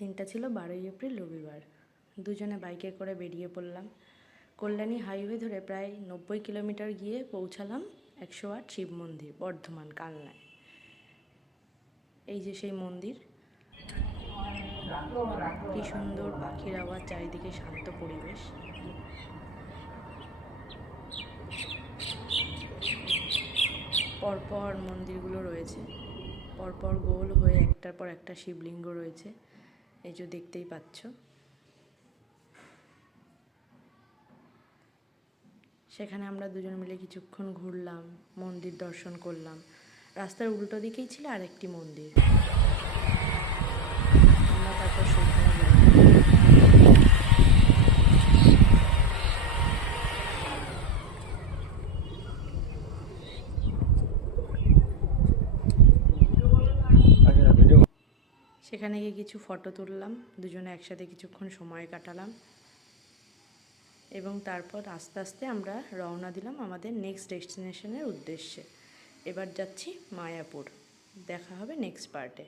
দিনটা ছিল 12ই এপ্রিল রবিবার। দুজনে বাইকে করে বেরিয়ে পড়লাম। কল্যাণী হাইওয়ে ধরে প্রায় 90 কিলোমিটার গিয়ে পৌঁছালাম 108 শিব মন্দির, বর্ধমান, কালনায়। এই যে সেই মন্দির, কি সুন্দর পাখির আওয়াজ, চারিদিকে শান্ত পরিবেশ। পরপর মন্দিরগুলো রয়েছে, পরপর গোল হয়ে একটার পর একটা শিবলিঙ্গ রয়েছে, এই যে দেখতেই পাচ্ছ। সেখানে আমরা দুজন মিলে কিছুক্ষণ ঘুরলাম, মন্দির দর্শন করলাম। রাস্তার উল্টো দিকেই ছিল আরেকটি মন্দির। আমরা তারপর সেখানে সেখানে গিয়ে কিছু ফটো তুললাম, দুজনে একসাথে কিছুক্ষণ সময় কাটালাম এবং তারপর আস্তে আস্তে আমরা রওনা দিলাম আমাদের নেক্সট ডেস্টিনেশনের উদ্দেশ্যে। এবার যাচ্ছি মায়াপুর। দেখা হবে নেক্সট পার্টে।